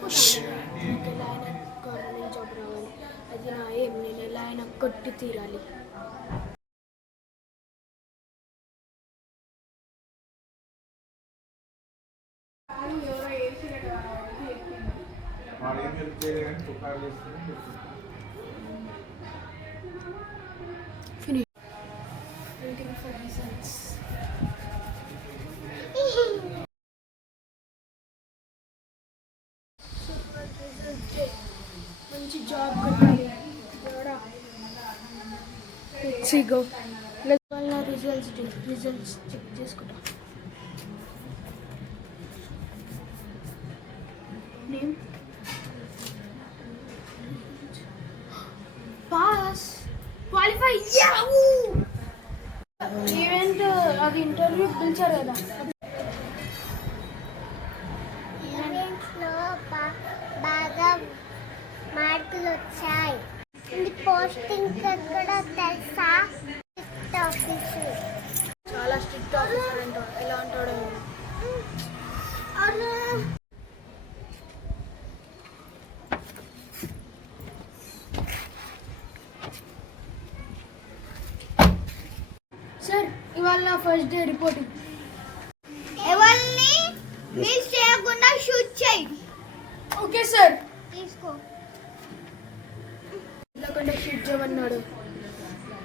నాకు ఎలా అయినా గవర్నమెంట్ జాబ్ రావాలి. అది నా ఏం. నేను ఎలా అయినా కొట్టి తీరాలి. Finish. Waiting for results. Super results day. మంచి జాబ్ కొట్టాలి. Let's go. Let's go now results day. Results check చేసుకుంటా. Name. Pass. Qualify. Yahoo! Event అది ఇంటర్వ్యూ పిలిచారు కదా. ఈవెంట్లో బాగా మార్కులు వచ్చాయి. పోస్టింగ్ ఎక్కడ తెలుసా? Strict officer. చాలా స్ట్రిక్ట్ ఆఫీసర్ అంట. ఎలా అంటాడో. సార్ ఇవాళ నా ఫస్ట్ డే రిపోర్టింగ్. ఎవరిని మిస్ చేయకుండా షూట్ చేయి. Okay sir. తీసుకో. లేకుండా షూట్ చేయమన్నాడు.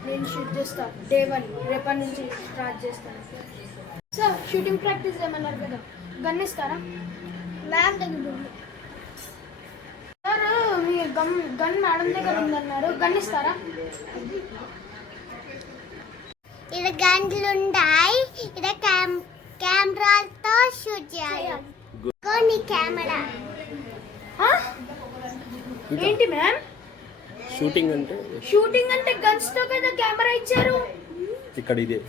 నేను షూట్ చేస్తా. డే 1 రేపటి నుంచి స్టార్ట్ చేస్తాను. సార్ షూటింగ్ ప్రాక్టీస్ చేయమన్నారు కదా, గన్ ఇస్తారా? మ్యామ్ దగ్గర సార్ మీ గన్ మేడం దగ్గర ఉందన్నారు, గన్ ఇస్తారా? ఇది గంటలు ఉన్నాయి. ఇది కెమెరాతో షూట్ చేయాలి. నీ కెమెరా ఏంటి మ్యామ్? షూటింగ్ అంటే గన్స్ తో కదా కెమెరా ఇచ్చారు. ఇక్కడ ఇదే